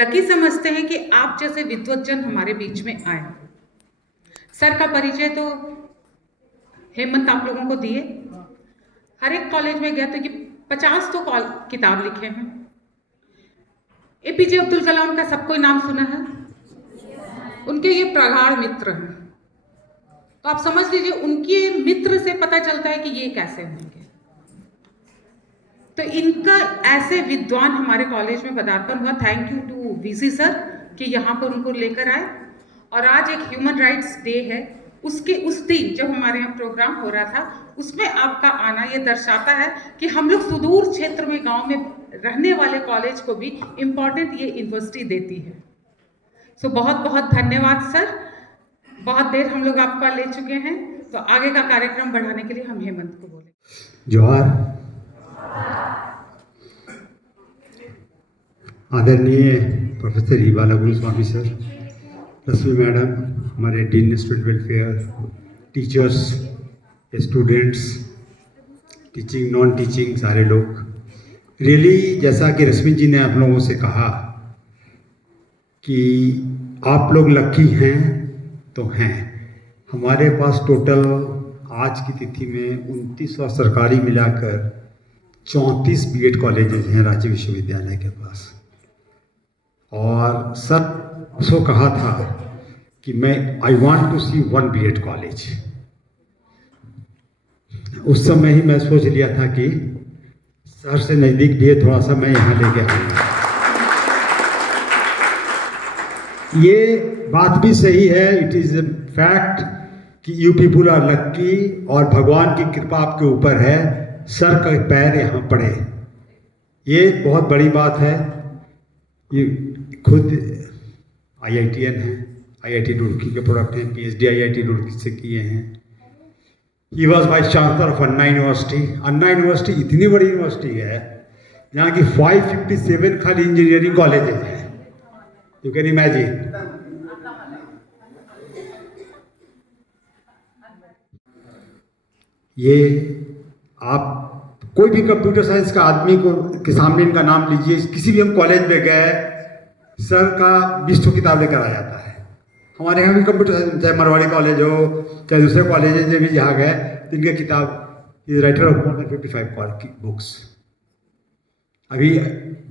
Lucky समझते हैं कि आप जैसे विद्वज्जन हमारे बीच में आए। सर का परिचय तो हेमंत आप लोगों को दिए। हर एक कॉलेज में गया तो ये 50 तो किताब लिखे हैं। एपीजे अब्दुल कलाम का सबको नाम सुना है, उनके ये प्रगाढ़ मित्र हैं। तो आप समझ लीजिए उनके मित्र से पता चलता है कि ये कैसे होंगे। तो इनका ऐसे विद्वान हमारे कॉलेज में पदार्पण हुआ। Thank you to VC sir कि यहाँ पर उनको लेकर आए। और आज एक ह्यूमन राइट्स डे है, उसके उस दिन जब हमारे यहाँ प्रोग्राम हो रहा था उसमें आपका आना ये दर्शाता है कि हम लोग सुदूर क्षेत्र में गांव में रहने वाले कॉलेज को भी इम्पोर्टेंट ये यूनिवर्सिटी देती है। सो बहुत बहुत धन्यवाद सर। बहुत देर हम लोग आपका ले चुके हैं, तो आगे का कार्यक्रम बढ़ाने के लिए हम हेमंत को बोले। जोहार। आदरणीय प्रोफेसर हीबाला गुरुस्वामी सर, रश्मि मैडम, हमारे dean student welfare, teachers, students, teaching non teaching सारे लोग, रियली जैसा कि रश्मि जी ने आप लोगों से कहा कि आप लोग लकी हैं तो हैं। हमारे पास टोटल आज की तिथि में 29 और सरकारी मिलाकर 34 बीएड कॉलेजेस हैं राज्य विश्वविद्यालय के पास। और सर उसको कहा था कि मैं I want to see one BEd college. उस समय ही मैं सोच लिया था कि सर से नज़दीक भी है, थोड़ा सा मैं यहाँ लेके आऊँगा। ये बात भी सही है, इट इज़ ए फैक्ट कि यू पीपुल आर लक्की और भगवान की कृपा आपके ऊपर है, सर का पैर यहाँ पड़े, ये बहुत बड़ी बात है। ये खुद IITN हैं, IIT रुड़की के प्रोडक्ट हैं, PhD IIT रुड़की से किए हैं। He was vice chancellor of Anna university. Anna university इतनी बड़ी यूनिवर्सिटी है जहाँ की 557 खाली इंजीनियरिंग कॉलेजेस हैं। You can imagine. ये आप कोई भी कंप्यूटर साइंस का आदमी को के सामने इनका नाम लीजिए, किसी भी हम कॉलेज में गए सर का 20 किताब लेकर आ जाता है। हमारे यहाँ भी कंप्यूटर साइंस, चाहे मरवाड़ी कॉलेज हो चाहे दूसरे कॉलेज में भी जहाँ गए तो इनके किताब, is writer of more than 55 books. अभी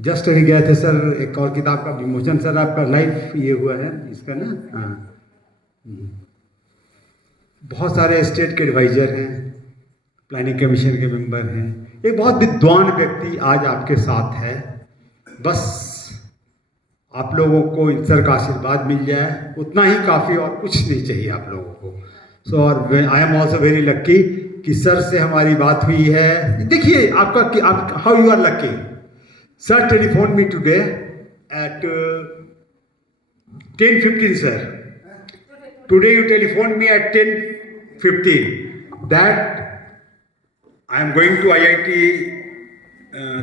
जस्ट अभी गए थे सर, एक और किताब का विमोचन सर आपका लाइफ ये हुआ है इसका ना। हाँ, बहुत सारे स्टेट के एडवाइजर हैं, प्लानिंग कमीशन के मेंबर हैं। एक बहुत विद्वान व्यक्ति आज आपके साथ है। बस आप लोगों को सर का आशीर्वाद मिल जाए उतना ही काफ़ी, और कुछ नहीं चाहिए आप लोगों को। सो और I am also very lucky कि सर से हमारी बात हुई है। देखिए आपका how you are lucky. Sir telephone me today at 10:15 sir. Today you telephone me at 10:15 that I am going to IIT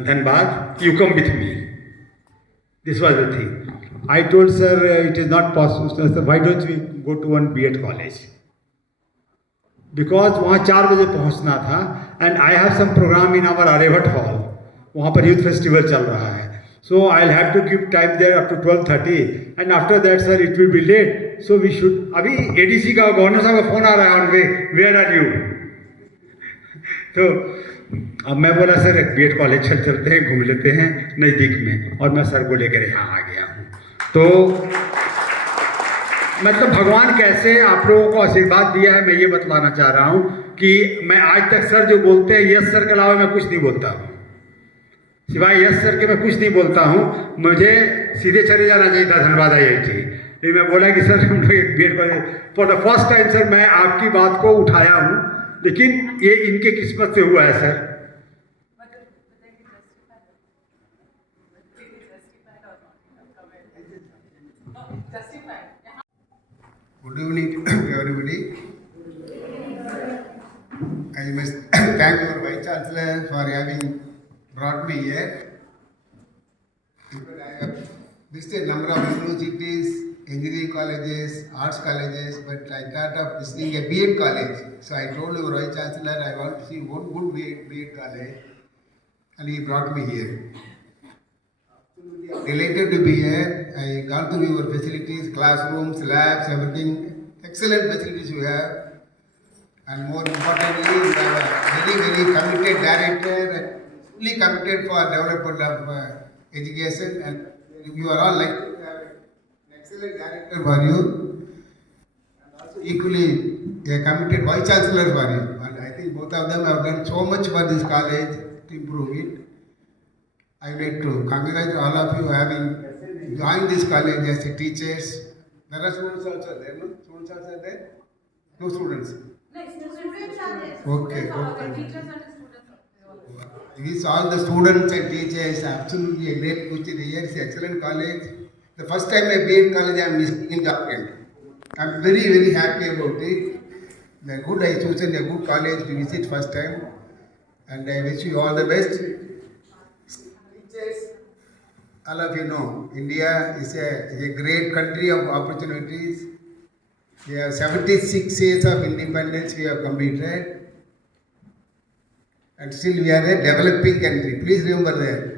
Dhanbad, you come with me. This was the thing. I told sir it is not possible. Sir, why don't we go to one BEd college? Because वहाँ 4 बजे पहुँचना था and I have some program in our Aryabhat hall. वहाँ पर youth festival चल रहा है. So I'll have to give time there up to 12:30 and after that sir it will be late. So we should. अभी ADC का governor साहब का phone आ रहा है on way. Where are you? तो अब मैं बोला सर एक बीएड कॉलेज चलते हैं, घूम लेते हैं नज़दीक में, और मैं सर को लेकर यहाँ आ गया हूँ। तो मतलब भगवान कैसे आप लोगों को आशीर्वाद दिया है मैं ये बतलाना चाह रहा हूँ कि मैं आज तक सर जो बोलते हैं यस सर के अलावा मैं कुछ नहीं बोलता हूँ, सिवाय यस सर के मैं कुछ नहीं बोलता हूँ। मुझे सीधे चले जाना चाहिए था धनबाद IIT, लेकिन मैं बोला कि सर हम लोग एक BEd college for the first time sir मैं आपकी बात को उठाया हूँ, लेकिन ये इनके किस्मत से हुआ है sir. Good evening everybody. I must thank our Vice Chancellor for having brought me here. I have visited a number of universities, engineering colleges, arts colleges, but I thought of visiting a BEd college. So I told our Vice Chancellor I want to see one good BEd college, and he brought me here. Absolutely delighted to be here. I gone through your facilities, classrooms, labs, everything. Excellent facilities you have. And more importantly, you have a very, very committed director and fully committed for development of education. And you are all like to have an excellent director for you. And also equally a committed vice chancellor for you. And I think both of them have done so much for this college to improve it. I would like to congratulate all of you having joined this college as teachers. There are students also there, no? Students also there? No students. Okay, okay. These all the students and teachers, absolutely a great future here. It's an excellent college. The first time I be in college, I am missing in Jharkhand. I'm very, very happy about it. The good I chosen a good college to visit first time, and I wish you all the best. Teachers, all of you know, India is a great country of opportunities. We have 76 years of independence we have completed, and still we are a developing country. Please remember that.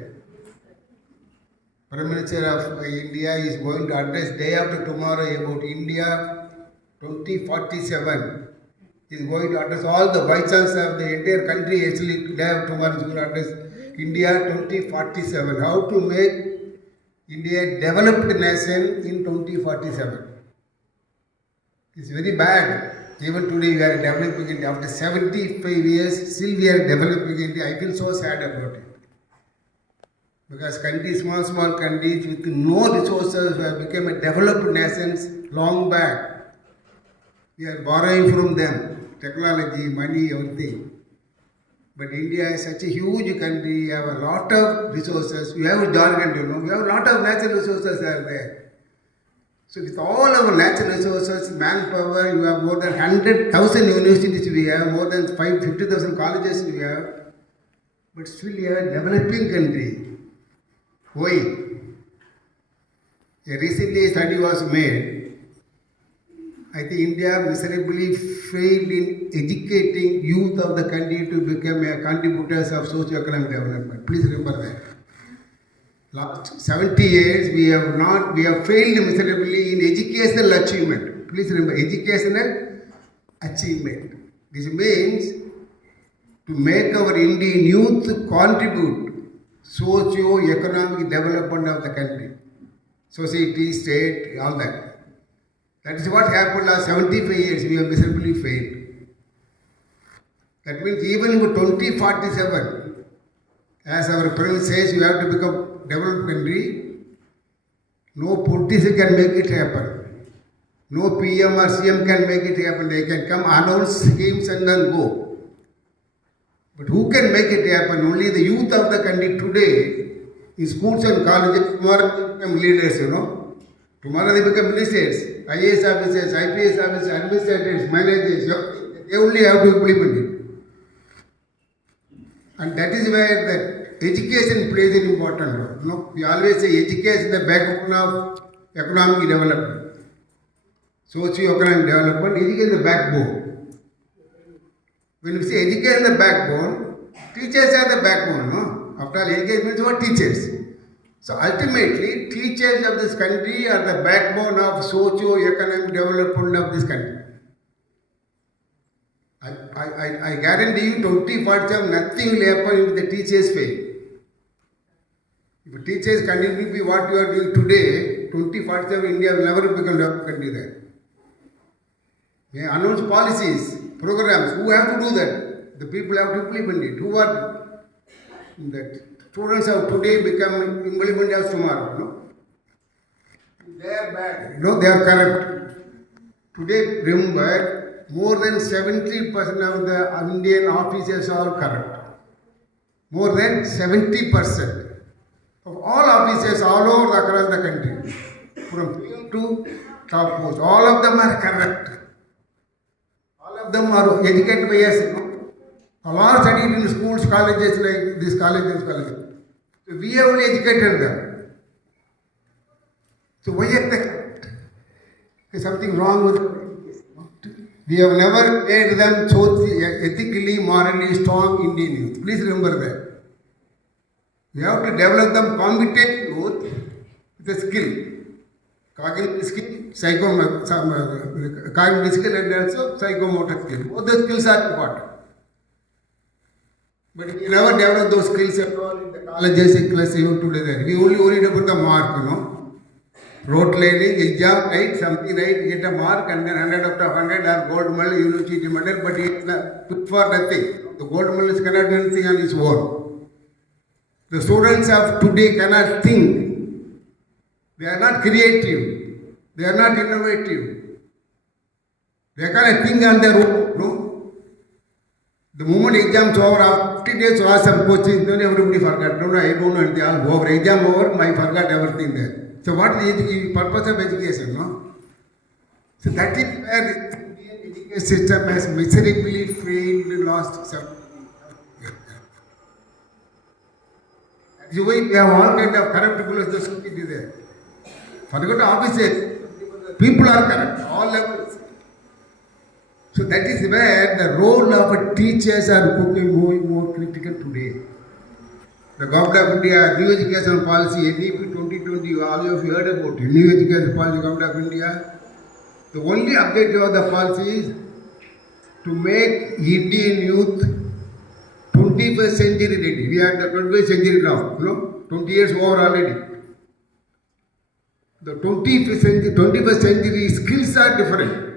Prime Minister of India is going to address day after tomorrow about India 2047. He is going to address all the vice chancellors of the entire country. Actually, day after tomorrow is going to address India 2047. How to make India a developed nation in 2047. It's very bad. Even today we are developing India. After 75 years, still we are developing India. I feel so sad about it. Because countries, small countries with no resources have become a developed nations long back. We are borrowing from them, technology, money, everything. But India is such a huge country. We have a lot of resources. We have Jharkhand, you know. We have a lot of natural resources are there. So with all our natural resources, manpower, you have more than 100,000 universities we have, more than 50,000 colleges we have. But still we are a developing country. Why? Recently a study was made. I think India miserably failed in educating youth of the country to become contributors of socio-economic development. Please remember that. Last 70 years we have failed miserably in educational achievement. Please remember, educational achievement. This means to make our Indian youth contribute socio-economic development of the country, society, state, all that. That is what happened last 75 years. We have miserably failed. That means even in 2047, as our Prime says, you have to become developed country. No politician can make it happen. No PM or CM can make it happen. They can come, announce schemes and then go. But who can make it happen? Only the youth of the country today, in schools and colleges, tomorrow they become leaders, you know. Tomorrow they become ministers, IAS officers, IPS officers, administrators, managers. They only have to implement it. And that is where the education plays an important role. You know, we always say education is the backbone of economic development. Socio-economic development, education is the backbone. When we say education is the backbone, teachers are the backbone, no? After all, education means what? Teachers. So ultimately, teachers of this country are the backbone of socio-economic development of this country. I guarantee you 2047 nothing will happen if the teachers fail. If teachers continue to be what you are doing today, 2047 India will never become a developed country there. They announce policies, programs. Who have to do that? The people have to implement it. Who are the students of today become implementers tomorrow? No? They are bad. No, they are corrupt. Today, remember, more than 70% of the Indian officers are corrupt. More than 70% of all officers all over across the country, from PM to top post, all of them are corrupt. All of them are educated by us. You know? All are studied in schools, colleges like this college, this college. So we have only educated them. So why are they corrupt? There is something wrong with them. We have never made them so ethically, morally strong Indian youth. Please remember that. We have to develop them competent youth the skill. Cognitive skill, cognitive skill and also psychomotor skill. Both the skills are important. But we never develop those skills at all in the colleges, in class, even today. We only worried about the mark, Rote learning, exam, right, something, right, get a mark and then 100 out of 100 or gold medal, university medal, but it's not good for nothing. The gold medalist cannot do anything on his own. The students of today cannot think. They are not creative. They are not innovative. They cannot think on their own, The moment exams over, after 50 days, ask some coaching, then everybody forgot. No, I don't know anything. I'll go over. Exam over, I forgot everything there. So what is the purpose of education, So that is where the Indian education system has miserably failed in the last 7 years. That's why we have all kind of corrupt people in the society there. Forget officers, people are corrupt, all levels. So that is where the role of teachers are becoming more critical today. The Government of India New Education Policy, NEP 2020, all of you heard about it. New Education Policy, Government of India. The only objective of the policy is to make Indian youth 21st century ready. We are in the 21st century now, 20 years over already. The 21st century skills are different.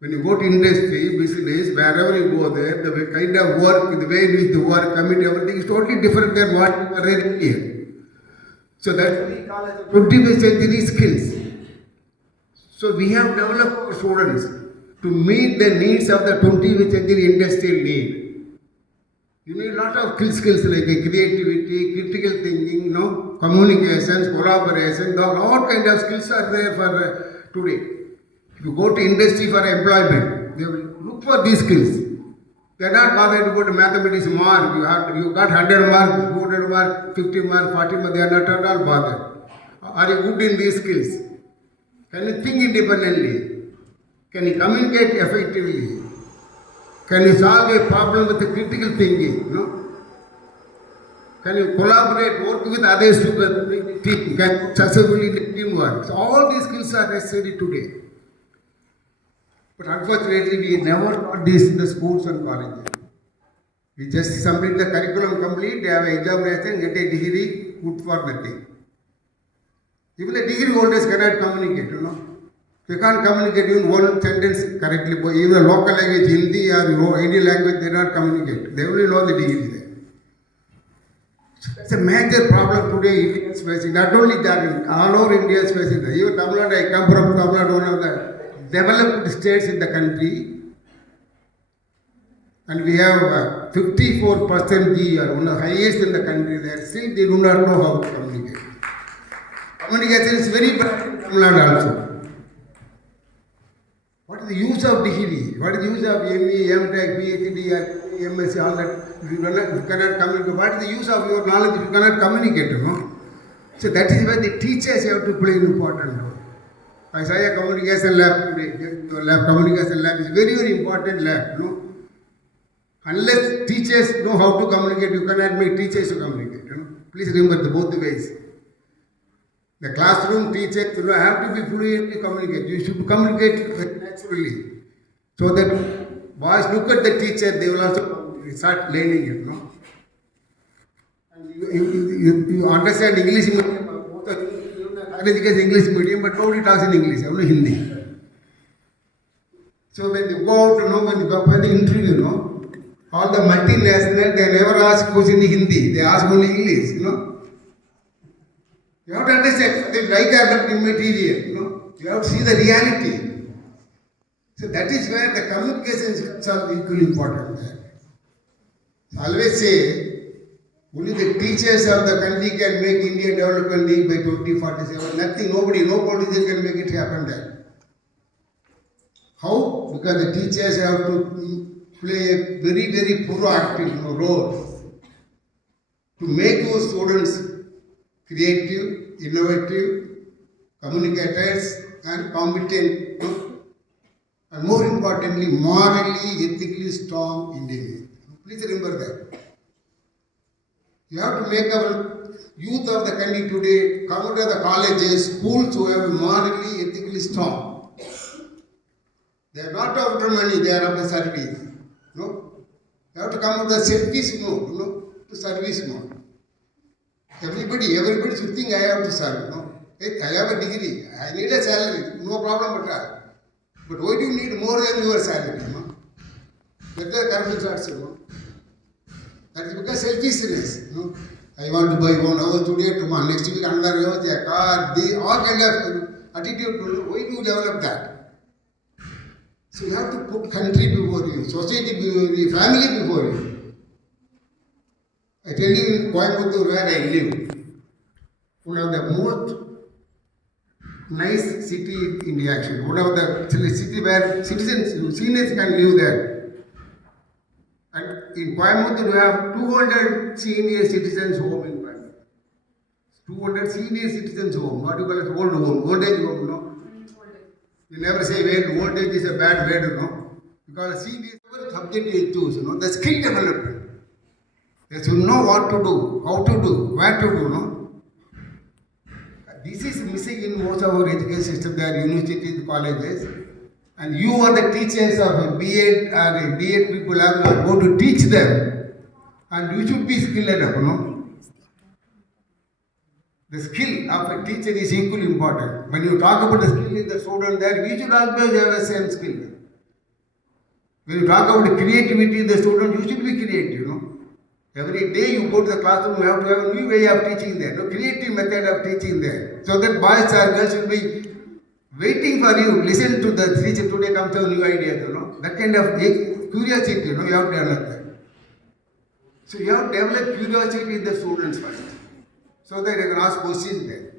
When you go to industry, business, wherever you go there, the kind of work, the way in which the work, committee, everything is totally different than what you are reading here. So that's what we call as 21st century skills. So we have developed our students to meet the needs of the 21st century industrial need. You need a lot of skills like creativity, critical thinking, communications, collaboration, all kind of skills are there for today. If you go to industry for employment, they will look for these skills. They are not bothered about mathematics mark. You got 100 marks, 200 marks, 50 marks, 40 marks. They are not at all bothered. Are you good in these skills? Can you think independently? Can you communicate effectively? Can you solve a problem with critical thinking? Can you collaborate, work with others to make the team? Can you successfully in teamwork? So all these skills are necessary today. But unfortunately, we never taught this in the schools and colleges. We just submit the curriculum complete, they have an examination, get a degree, good for nothing. Even the degree holders cannot communicate, They can't communicate even one sentence correctly. Even local language, Hindi or any language, they not communicate. They only know the degree there. So that's a major problem today India is facing. Not only that, all over India is facing that. Even Tamil Nadu, I come from Tamil Nadu, one of the developed states in the country, and we have 54% GR, one of the highest in the country there. Still, they do not know how to communicate. Communication is very bad in Tamil Nadu also. What is the use of degree? What is the use of ME, MTech, PhD, MSc, all that? If you cannot communicate, what is the use of your knowledge if you cannot communicate? So that is why the teachers have to play an important role. I saw a communication lab today. Communication lab is very, very important lab. Unless teachers know how to communicate, you cannot make teachers to communicate. Please remember both ways. The classroom teachers have to be fluently communicate. You should communicate naturally, so that boys look at the teacher, they will also start learning it. And you understand English medium. Education English medium, but nobody talks in English, only Hindi. So when they go out, when they go for the interview, all the multinational, they never ask question in Hindi, they ask only English, You have to understand, they like the material, You have to see the reality. So that is where the communications are equally important. I always say, only the teachers of the country can make India Development League by 2047. Nothing, no politician can make it happen there. How? Because the teachers have to play a very, very proactive role to make those students creative, innovative, communicators and competent, and more importantly, morally, ethically strong Indians. Please remember that. You have to make our youth of the country today come out of the colleges, schools who have morally, ethically strong. They are not after money, they are after service. No? You have to come out of the selfish mode, to service mode. Everybody should think I have to serve. Hey, I have a degree, I need a salary, no problem at all. But why do you need more than your salary? That's the corruption starts. That is because selfishness. I want to buy one house today, tomorrow, next week another house, a car, all kind of attitude. Why do you develop that? So you have to put country before you, society before you, family before you. I tell you in Coimbatore where I live, one of the most nice city in India actually. One of the city where citizens, seniors can live there. And in Coimbatore, we have 200 senior citizens home in Coimbatore. 200 senior citizens home. What do you call it? Old home, old age home, no? You never say, well, old age is a bad word, no? Because seniors are subject to choose, the skill development. They should know what to do, how to do, where to do, no? This is missing in most of our education system. There are universities, colleges. And you are the teachers of a B.Ed or a D.Ed people are going to teach them. And you should be skilled enough, The skill of a teacher is equally important. When you talk about the skill in the student there, we should always have the same skill. When you talk about the creativity in the student, you should be creative, Every day you go to the classroom, you have to have a new way of teaching there, creative method of teaching there. So that boys or girls will be waiting for you, listen to the teacher today comes with new ideas, That kind of curiosity, you have to develop that. So you have to develop curiosity in the students first. So that they can ask questions there.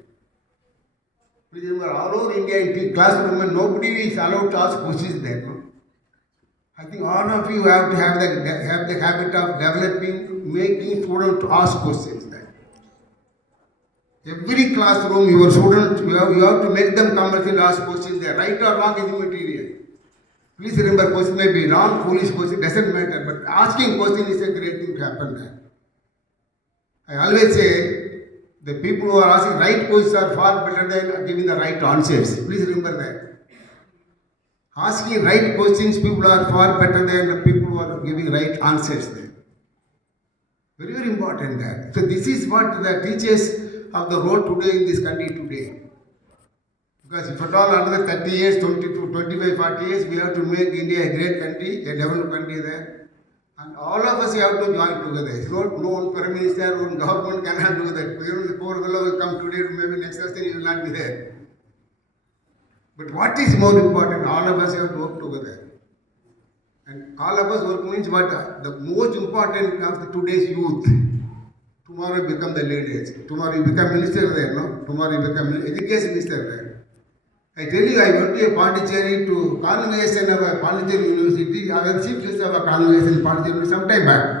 Please remember, all over India in classroom, nobody is allowed to ask questions there, I think all of you have to have the habit of developing, making students to ask questions there. Every classroom, your students, you have to make them come and ask questions there. Right or wrong is immaterial. Please remember, question may be wrong, foolish question, doesn't matter. But asking question is a great thing to happen there. I always say, the people who are asking right questions are far better than giving the right answers. Please remember that. Asking right questions, people are far better than the people who are giving right answers there. Very, very important there. So this is what the teachers of the role today in this country today. Because if at all another 30 years, 22, 25, 40 years, we have to make India a great country, a developed country there. And all of us have to join together. No one Prime Minister, one government cannot do that. Even the poor fellow will come today, maybe next Thursday he will not be there. But what is more important, all of us have to work together. And all of us work means what? The most important of today's youth. Tomorrow you become the leaders. Tomorrow you become minister there, Tomorrow you become education minister there. I tell you, I went to a Pondicherry to convocation of a Pondicherry University. I was chief justice of a convocation in Pondicherry some time back.